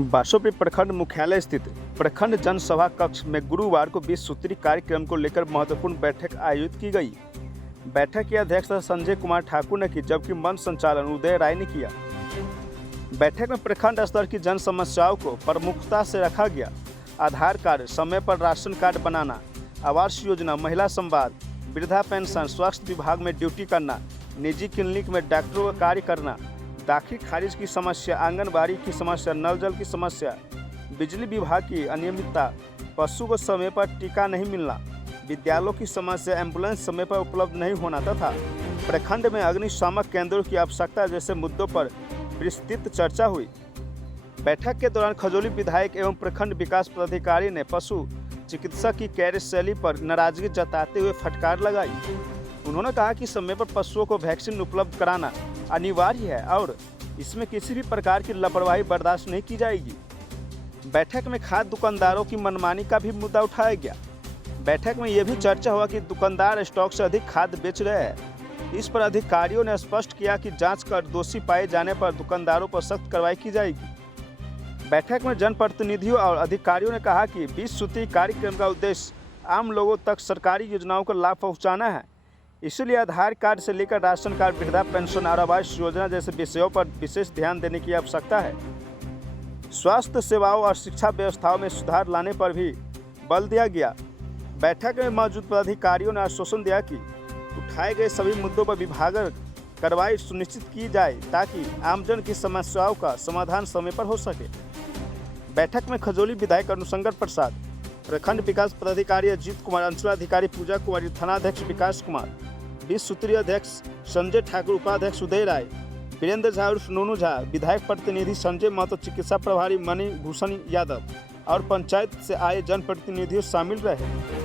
बासोपी प्रखंड मुख्यालय स्थित प्रखंड जनसभा कक्ष में गुरुवार को 20 सूत्री कार्यक्रम को लेकर महत्वपूर्ण बैठक आयोजित की गई। बैठक की अध्यक्षता संजय कुमार ठाकुर ने की, जबकि मंच संचालन उदय राय ने किया। बैठक में प्रखंड स्तर की जन समस्याओं को प्रमुखता से रखा गया। आधार कार्ड, समय पर राशन कार्ड बनाना, आवास योजना, महिला संवाद, वृद्धा पेंशन, स्वास्थ्य विभाग में ड्यूटी करना, निजी क्लिनिक में डॉक्टरों का कार्य करना, दाखिल खारिज की समस्या, आंगनबाड़ी की समस्या, नल जल की समस्या, बिजली विभाग की अनियमितता, पशु को समय पर टीका नहीं मिलना, विद्यालयों की समस्या, एम्बुलेंस समय पर उपलब्ध नहीं होना तथा प्रखंड में अग्निशामक केंद्रों की आवश्यकता जैसे मुद्दों पर विस्तृत चर्चा हुई। बैठक के दौरान खजौली विधायक एवं प्रखंड विकास पदाधिकारी ने पशु चिकित्सक की कार्यशैली पर नाराजगी जताते हुए फटकार लगाई। उन्होंने कहा कि समय पर पशुओं को वैक्सीन उपलब्ध कराना अनिवार्य है और इसमें किसी भी प्रकार की लापरवाही बर्दाश्त नहीं की जाएगी। बैठक में खाद्य दुकानदारों की मनमानी का भी मुद्दा उठाया गया। बैठक में यह भी चर्चा हुआ कि दुकानदार स्टॉक से अधिक खाद्य बेच रहे हैं। इस पर अधिकारियों ने स्पष्ट किया कि जांच कर दोषी पाए जाने पर दुकानदारों पर सख्त कार्रवाई की जाएगी। बैठक में जनप्रतिनिधियों और अधिकारियों ने कहा कि 20 सूत्री कार्यक्रम का उद्देश्य आम लोगों तक सरकारी योजनाओं का लाभ पहुँचाना है। इसलिए आधार कार्ड से लेकर राशन कार्ड, वृद्धा पेंशन और आवास योजना जैसे विषयों पर विशेष ध्यान देने की आवश्यकता है। स्वास्थ्य सेवाओं और शिक्षा व्यवस्थाओं में सुधार लाने पर भी बल दिया गया। बैठक में मौजूद पदाधिकारियों ने आश्वासन दिया कि उठाए गए सभी मुद्दों पर विभागीय कार्रवाई सुनिश्चित की जाए ताकि आमजन की समस्याओं का समाधान समय पर हो सके। बैठक में खजौली विधायक अनुशंकर प्रसाद, प्रखंड विकास पदाधिकारी अजीत कुमार, अंचलाधिकारी पूजा कुमारी, थानाध्यक्ष विकास कुमार, 20 सूत्रीय अध्यक्ष संजय ठाकुर, उपाध्यक्ष उदय राय, वीरेंद्र झा उर्फ नोनू झा, विधायक प्रतिनिधि संजय महतो, चिकित्सा प्रभारी मणि भूषण यादव और पंचायत से आए जनप्रतिनिधियों शामिल रहे।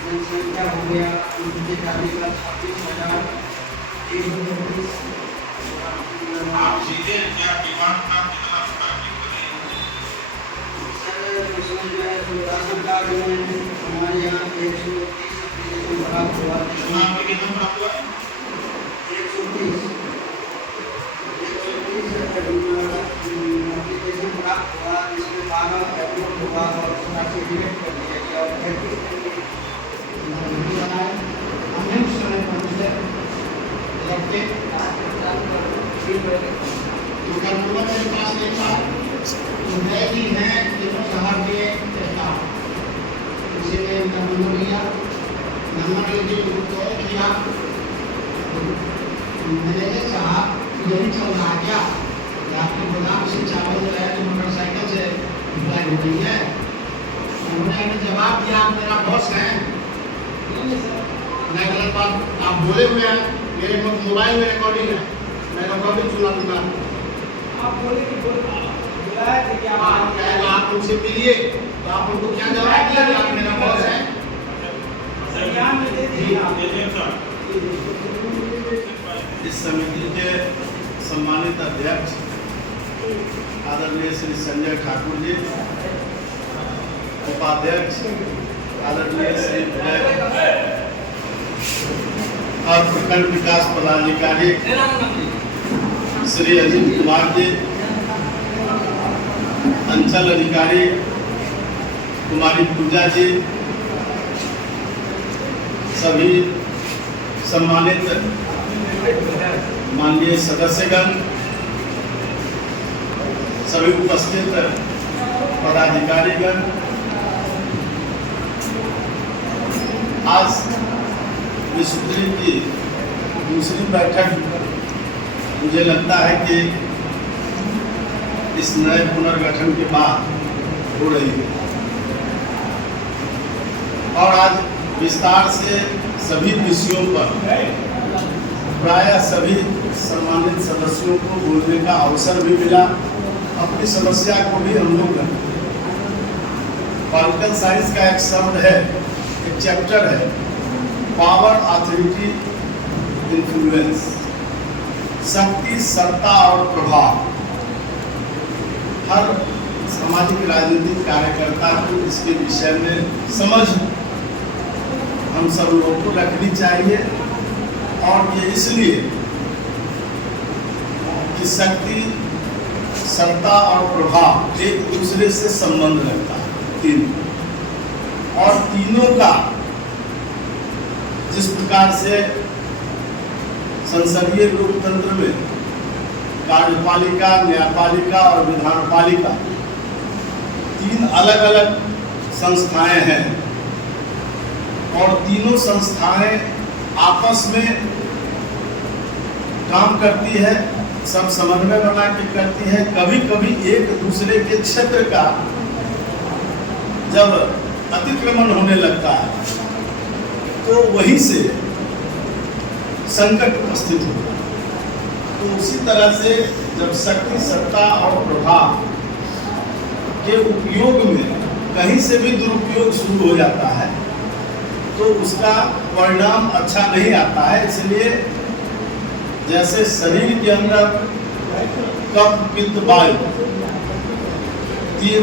जनसंख्या हो गया उनके कार्य का 26,000 आप सीधे क्या डिमांड का कितना राशन कार्ड में हमारे यहाँ 130 प्राप्त हुआ। कितना प्राप्त हुआ? 130 एप्लीकेशन प्राप्त हुआ, जिसमें 12 अपलोड हुआ और उसका डिलीट कर दिया गया और 33 हमने उस समय पहुँचे लड़के नंबर मेरे पास एक बार उदय जी हैं जिन्होंने शहर के स्टाफ, इसीलिए उनका नंबर लिया, नंबर लेके उनको किया। मैंने साहब यही चल रहा क्या, आपके गोदाम से चावल जो है तो मोटरसाइकिल से ड्राइव हो गई है। उन्होंने जवाब दिया, आप मेरा बॉस है, मैं गलत बात आप बोले हुए हैं, मेरे मोबाइल में रिकॉर्डिंग है, मैं रिकॉर्डिंग सुना दूंगा। आप बोले कि बुलाया थे क्या आप उनसे मिलिए तो आप उनको क्या जवाब दिया कि आप मेरा बॉस है? इस समिति के सम्मानित अध्यक्ष आदरणीय श्री संजय ठाकुर जी, उपाध्यक्ष आदरणीय श्री और प्रखंड विकास पदाधिकारी श्री अजीत कुमार जी, अंचल अधिकारी कुमारी पूजा जी, सभी सम्मानित माननीय सदस्यगण, सभी उपस्थित पदाधिकारीगण, आज इस सूत्री की दूसरी बैठक मुझे लगता है कि इस नए पुनर्गठन के बाद हो रही है और आज विस्तार से सभी विषयों पर प्रायः सभी सम्मानित सदस्यों को बोलने का अवसर भी मिला। अपनी समस्या को भी हम लोग पॉलिटिकल साइंस का एक शब्द है, एक चैप्टर है पावर, अथॉरिटी, इन्फ्लुएंस, शक्ति, सत्ता और प्रभाव। हर सामाजिक राजनीतिक कार्यकर्ता को इसके विषय में समझ हम सब लोगों को रखनी चाहिए, और ये इसलिए कि शक्ति, सत्ता और प्रभाव एक दूसरे से संबंध रखता है, तीनों, और तीनों का जिस प्रकार से संसदीय लोकतंत्र में कार्यपालिका, न्यायपालिका और विधानपालिका तीन अलग अलग संस्थाएं हैं, और तीनों संस्थाएं आपस में काम करती है, सब समन्वय बना के करती है। कभी कभी एक दूसरे के क्षेत्र का जब अतिक्रमण होने लगता है तो वहीं से संकट उपस्थित होता है। तो उसी तरह से जब शक्ति, सत्ता और प्रभाव के उपयोग में कहीं से भी दुरुपयोग शुरू हो जाता है तो उसका परिणाम अच्छा नहीं आता है। इसलिए जैसे शरीर के अंदर कफ, पित्त, वायु तीन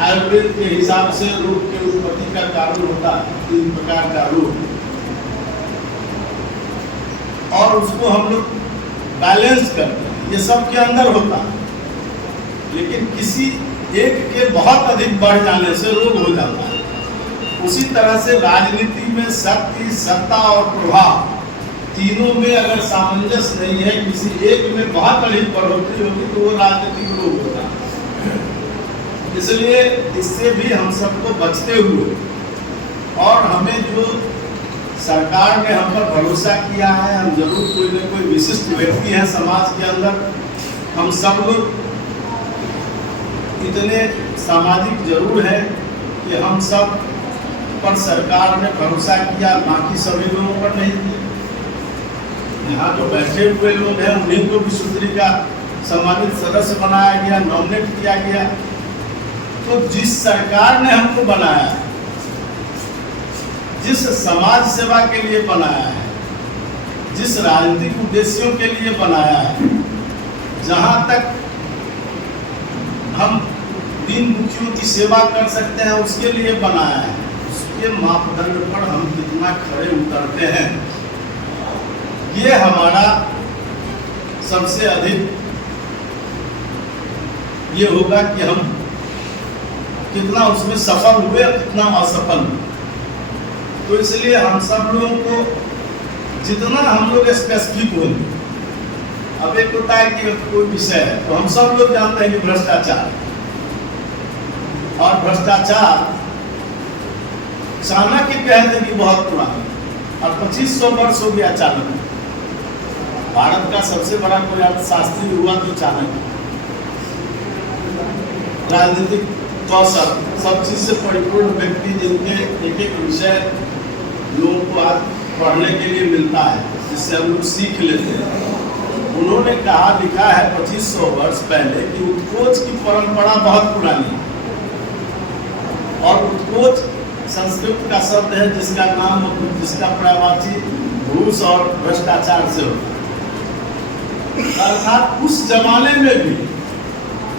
आयुर्वेद के हिसाब से रोग के उत्पत्ति का कारण होता है, तीन प्रकार का रोग, और उसको हम लोग बैलेंस करते हैं, ये सब के अंदर होता है। लेकिन किसी एक के बहुत अधिक बढ़ जाने से रोग हो जाता है। उसी तरह से राजनीति में शक्ति, सत्ता और प्रभाव तीनों में अगर सामंजस्य नहीं है, किसी एक में बहुत अधिक बढ़ोतरी होगी तो वो राजनीतिक रोग होता है। इसलिए इससे भी हम सबको बचते हुए, और हमें जो सरकार ने हम पर भरोसा किया है, हम जरूर कोई न कोई विशिष्ट व्यक्ति हैं समाज के अंदर, हम सब लोग इतने सामाजिक जरूर है कि हम सब पर सरकार ने भरोसा किया, बाकी सभी लोगों पर नहीं किया। यहाँ जो बैठे हुए लोग हैं उन्हीं को विश्वविद्यालय का सम्मानित सदस्य बनाया गया, नॉमिनेट किया गया। तो जिस सरकार ने हमको बनाया है, जिस समाज सेवा के लिए बनाया है, जिस राजनीतिक उद्देश्यों के लिए बनाया है, जहाँ तक हम दीन दुखियों की सेवा कर सकते हैं उसके लिए बनाया है, उसके मापदंड पर हम कितना खड़े उतरते हैं, ये हमारा सबसे अधिक ये होगा कि हम कितना उसमें सफल हुए और कितना असफल हुए। तो इसलिए हम सब लोगों को जितना हम लोग स्पेसिफिक होंगे, अब एक होता है कि कोई विषय है तो हम सब लोग जानते हैं कि भ्रष्टाचार, और भ्रष्टाचार चाणक्य कहते हैं कि बहुत पुराना, और 2500 वर्ष हो गया चाणक्य। भारत का सबसे बड़ा कोई अर्थशास्त्री हुआ तो चाणक्य। राजनीतिक कौशल सब चीज से परिपूर्ण व्यक्ति, जिनके एक एक विषय लोगों को आज पढ़ने के लिए मिलता है, जिससे हम लोग सीख लेते हैं। उन्होंने कहा, लिखा है 2500 वर्ष पहले कि उत्कोच की परंपरा बहुत पुरानी है, और उत्कोच संस्कृत का शब्द है जिसका पर्यायवाची घूस और भ्रष्टाचार से होता है। अर्थात उस जमाने में भी,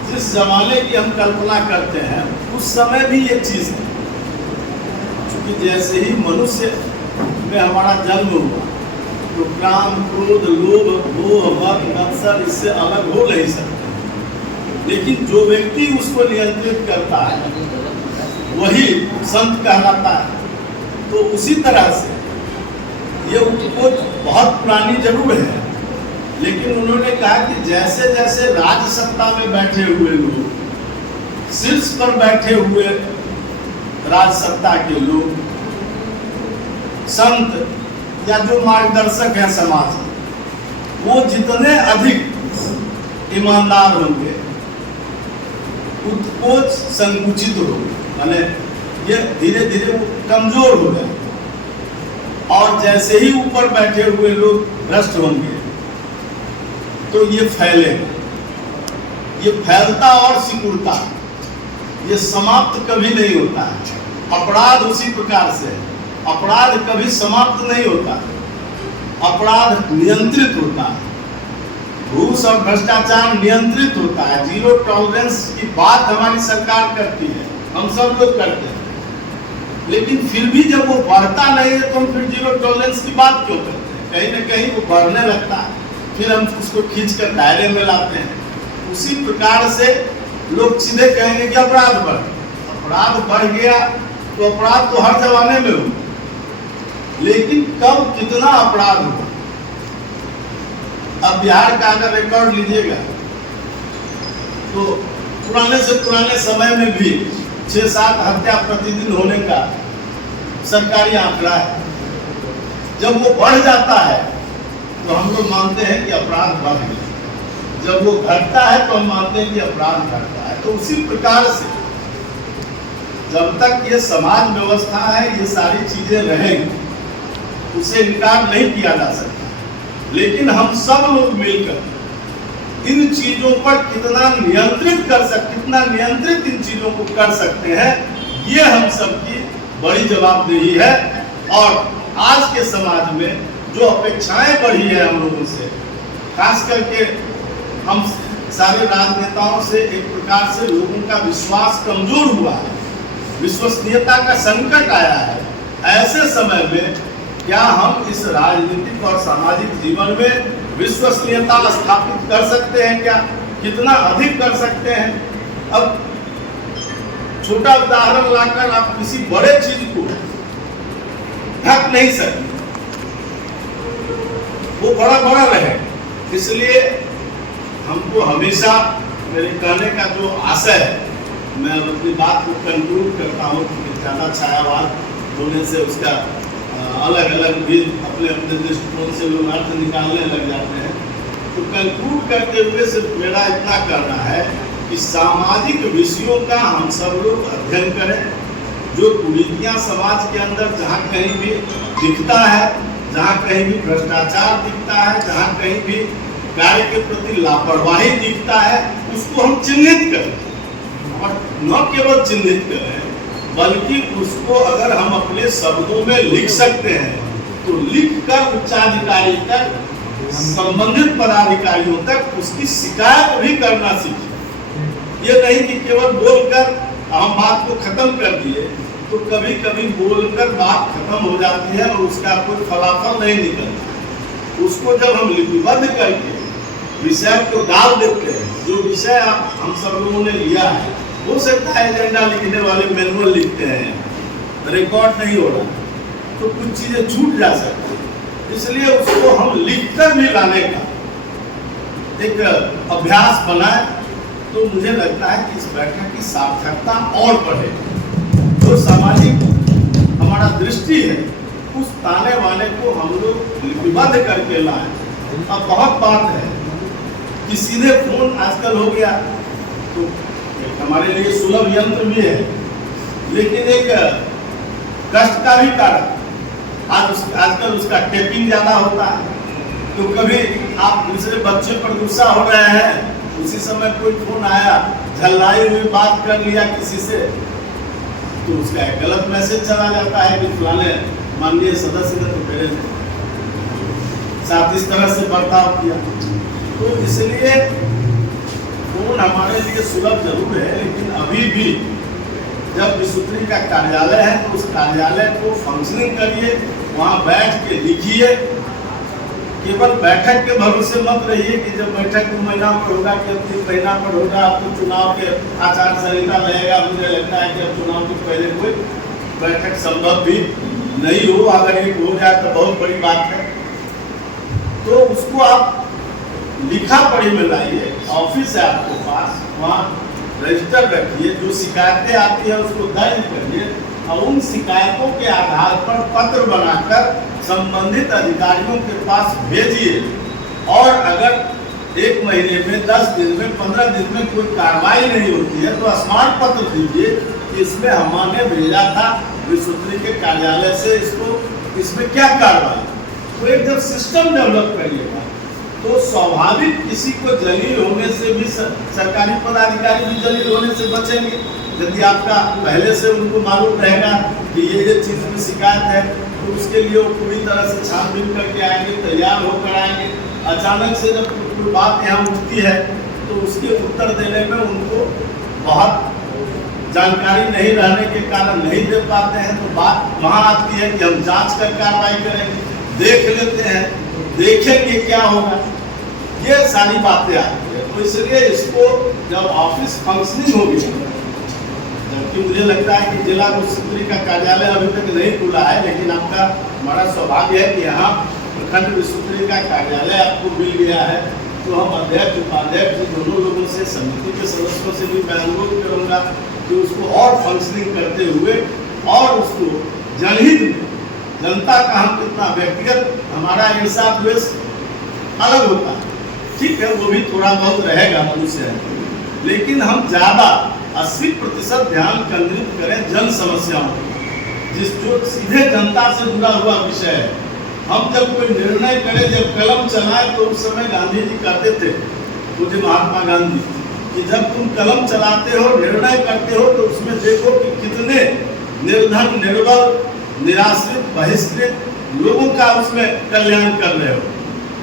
जिस जमाने की हम कल्पना करते हैं, उस समय भी ये चीज है। क्योंकि जैसे ही मनुष्य में हमारा जन्म हुआ तो काम, क्रोध, लोभ, मोह, मद, मत्सर इससे अलग हो नहीं सकते। लेकिन जो व्यक्ति उसको नियंत्रित करता है वही संत कहलाता है। तो उसी तरह से ये उत्कोच बहुत पुरानी जरूर है, लेकिन उन्होंने कहा कि जैसे जैसे राज सत्ता में बैठे हुए लोग, शीर्ष पर बैठे हुए राज सत्ता के लोग, संत या जो मार्गदर्शक हैं समाज के, वो जितने अधिक ईमानदार होंगे, उत्कोच संकुचित होंगे, माने ये धीरे धीरे वो कमजोर हो जाए। और जैसे ही ऊपर बैठे हुए लोग भ्रष्ट होंगे तो ये फैलेगा, ये फैलता और सिकुड़ता, ये समाप्त कभी नहीं होता है। अपराध उसी प्रकार से है। अपराध कभी समाप्त नहीं होता, अपराध नियंत्रित होता है। घूस और भ्रष्टाचार नियंत्रित होता है। जीरो टॉलरेंस की बात हमारी सरकार करती है, हम सब लोग करते हैं, लेकिन फिर भी जब वो बढ़ता नहीं है तो हम फिर जीरो टॉलरेंस की बात क्यों करते हैं? कहीं ना कहीं वो बढ़ने लगता है, फिर हम उसको खींच कर दायरे में लाते हैं। उसी प्रकार से लोग सीधे कहेंगे कि अपराध बढ़ गया, तो अपराध तो हर जमाने में हो, लेकिन कब कितना अपराध हुआ। अब बिहार का अगर रिकॉर्ड लीजिएगा तो पुराने से पुराने समय में भी 6-7 हत्या प्रतिदिन होने का सरकारी आंकड़ा है। जब वो बढ़ जाता है तो हम लोग मानते हैं कि अपराध बढ़ गया, जब वो घटता है तो हम मानते हैं कि अपराध घटता है। तो उसी प्रकार से जब तक ये समाज व्यवस्था है, ये सारी चीजें रहेंगी, उसे इनकार नहीं किया जा सकता। लेकिन हम सब लोग मिलकर इन चीजों पर कितना नियंत्रित इन चीजों को कर सकते हैं, ये हम सबकी बड़ी जवाबदेही है। और आज के समाज में जो अपेक्षाएं बढ़ी है हम लोगों से, खास करके हम सारे राजनेताओं से, एक प्रकार से लोगों का विश्वास कमजोर हुआ है, विश्वसनीयता का संकट आया है। ऐसे समय में क्या हम इस राजनीतिक और सामाजिक जीवन में विश्वसनीयता स्थापित कर सकते हैं? क्या कितना अधिक कर सकते हैं? अब छोटा उदाहरण लाकर आप किसी बड़े चीज को ढक नहीं सकते, वो बड़ा रहे। इसलिए हमको हमेशा, मेरे कहने का जो आशय है, मैं अपनी बात को कंक्लूड करता हूँ कि ज़्यादा छायावाद होने से उसका अलग अलग भी अपने दृष्टिकोण से लोग अर्थ निकालने लग जाते हैं। तो कंक्लूड करते हुए सिर्फ मेरा इतना करना है कि सामाजिक विषयों का हम सब लोग अध्ययन करें। जो कुरीतियाँ समाज के अंदर जहाँ कहीं भी दिखता है, जहाँ कहीं भी भ्रष्टाचार दिखता है, जहाँ कहीं भी कार्य के प्रति लापरवाही दिखता है, उसको हम चिन्हित करें। और न केवल चिन्हित करें, बल्कि उसको अगर हम अपने शब्दों में लिख सकते हैं तो लिखकर उच्चाधिकारी तक, संबंधित पदाधिकारियों तक उसकी शिकायत भी करना सीखें। ये नहीं कि केवल बोलकर हम बात को खत्म कर दिए, तो कभी कभी बोलकर बात खत्म हो जाती है और उसका कोई फलाफल नहीं निकलता। उसको जब हम लिपिबद्ध करके विषय को डाल देते हैं, जो विषय हम सब लोगों ने लिया है, हो सकता है एजेंडा लिखने वाले मैनुअल लिखते हैं, रिकॉर्ड नहीं हो रहा, तो कुछ चीजें छूट जा सकती है। इसलिए उसको हम लिखकर भी लाने का एक अभ्यास बनाए, तो मुझे लगता है कि इस बैठक की सार्थकता और बढ़े। जो सामाजिक हमारा दृष्टि है, उस ताने वाले को हम लोग लिपिबद्ध करके लाएं। अब बहुत बात है कि सीधे फोन आजकल हो गया, तो हमारे लिए सुलभ यंत्र भी है, लेकिन एक कष्ट का भी कारण। आजकल उसका टेपिंग ज्यादा होता है, तो कभी आप दूसरे बच्चे पर गुस्सा हो रहे हैं, उसी समय कोई फोन आया, झल्लाई हुई बात कर लिया किसी से, तो उसका एक गलत मैसेज चला जाता है कि फलाने माननीय सदस्य ने तो मेरे साथ इस तरह से बर्ताव किया। तो इसलिए फोन हमारे लिए सुलभ जरूर है, लेकिन अभी भी जब विसूत्री का कार्यालय है तो उस कार्यालय को फंक्शनिंग करिए, वहाँ बैठ के लिखिए। केवल बैठक के भरोसे मत रहिए कि जब बैठक 2 महीना पर होगा कि अब 3 महीना पर होगा, अब तो चुनाव के आचार संहिता लगेगा। मुझे लगता है कि अब चुनाव के पहले कोई बैठक संभव भी नहीं हो, अगर एक हो जाए तो बहुत बड़ी बात है। तो उसको आप लिखा पढ़ी में लाइए, ऑफिस है आपके पास, वहाँ रजिस्टर रखिए, जो शिकायतें आती है उसको दर्ज करिए और उन शिकायतों के आधार पर पत्र बनाकर संबंधित अधिकारियों के पास भेजिए। और अगर 1 महीने में, 10 दिन में, 15 दिन में कोई कार्रवाई नहीं होती है तो स्मारक पत्र दीजिए कि इसमें हमने भेजा था विसूत्री के कार्यालय से, इसमें क्या कार्रवाई। तो एक जब सिस्टम डेवलप करिएगा तो स्वाभाविक किसी को जलील होने से भी सरकारी पदाधिकारी भी जलील होने से बचेंगे। यदि आपका पहले से उनको मालूम रहेगा कि ये चीज़ में शिकायत है, तो उसके लिए वो पूरी तरह से छानबीन करके आएंगे, तैयार होकर आएंगे। अचानक से जब कोई बात यहाँ उठती है तो उसके उत्तर देने में उनको बहुत जानकारी नहीं रहने के कारण नहीं दे पाते हैं। तो बात वहाँ आती है कि हम जांच कर कार्रवाई करेंगे, देख लेते हैं, देखेंगे क्या होगा, ये सारी बातें आती है। तो इसलिए इसको जब ऑफिस फंक्शनिंग होगी, जबकि मुझे लगता है कि जिला विस्तृत का कार्यालय अभी तक नहीं खुला है, लेकिन आपका बड़ा सौभाग्य है कि यहाँ प्रखंड विस्तृत का कार्यालय आपको मिल गया है। तो हम अध्यक्ष उपाध्यक्ष दोनों लोगों से, समिति के सदस्यों से भी मैं अनुरोध करूँगा कि उसको और फंक्शनिंग करते हुए और उसको जनहित में, जनता का हम कितना व्यक्तिगत हमारा इंसाफ द्वेष अलग होता है, ठीक है, वो भी थोड़ा बहुत रहेगा मनुष्य है, लेकिन हम ज़्यादा 80% ध्यान केंद्रित करें जन समस्याओं पर, जो सीधे जनता से जुड़ा हुआ विषय है। हम जब कोई निर्णय करें, जब कलम चलाएं, तो उस समय गांधी जी कहते थे, मुझे महात्मा गांधी, कि जब तुम कलम चलाते हो, निर्णय करते हो, तो उसमें देखो कि कितने निर्धन, निर्बल, निराश्रित, बहिष्कृत लोगों का उसमें कल्याण कर रहे हो।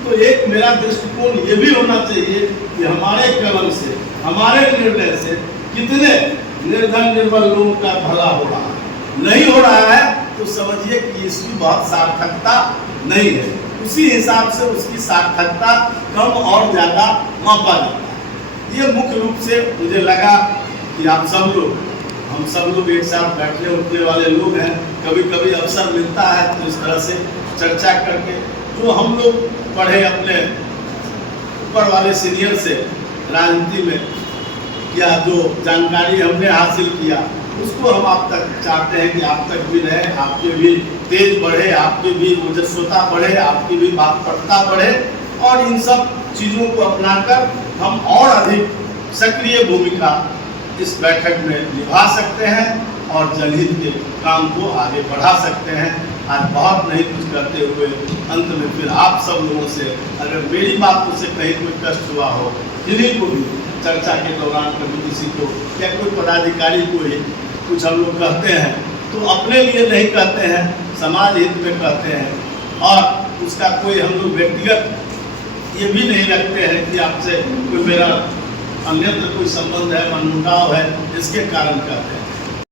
तो एक मेरा दृष्टिकोण ये भी होना चाहिए कि हमारे कलम से, हमारे निर्णय से कितने निर्धन, निर्बल लोगों का भला हो रहा है। नहीं हो रहा है तो समझिए कि इसकी बहुत सार्थकता नहीं है। उसी हिसाब से उसकी सार्थकता कम और ज़्यादा मापा जाता है। ये मुख्य रूप से मुझे लगा कि आप सब लोग, हम सब लोग एक साथ बैठने उठने वाले लोग हैं। कभी कभी अवसर मिलता है तो इस तरह से चर्चा करके, जो हम लोग पढ़े अपने ऊपर वाले सीनियर से राजनीति में, या जो जानकारी हमने हासिल किया, उसको हम आप तक चाहते हैं कि आप तक भी रहे, आपके भी तेज बढ़े, आपके भी ओजस्वता बढ़े, आपकी भी वाक्पटुता बढ़े, और इन सब चीज़ों को अपनाकर हम और अधिक सक्रिय भूमिका इस बैठक में निभा सकते हैं और जनहित के काम को आगे बढ़ा सकते हैं। आज बहुत नहीं कुछ करते हुए अंत में फिर आप सब लोगों से, अगर मेरी बातों से कहीं कोई कष्ट हुआ हो, किन्हीं को भी चर्चा के दौरान कभी किसी को या कोई पदाधिकारी को ही कुछ हम लोग कहते हैं, तो अपने लिए नहीं कहते हैं, समाज हित में कहते हैं, और उसका कोई हम लोग व्यक्तिगत ये भी नहीं रखते हैं कि आपसे कोई मेरा अन्यत्र कोई संबंध है, मनमुटाव है, इसके कारण कहते हैं।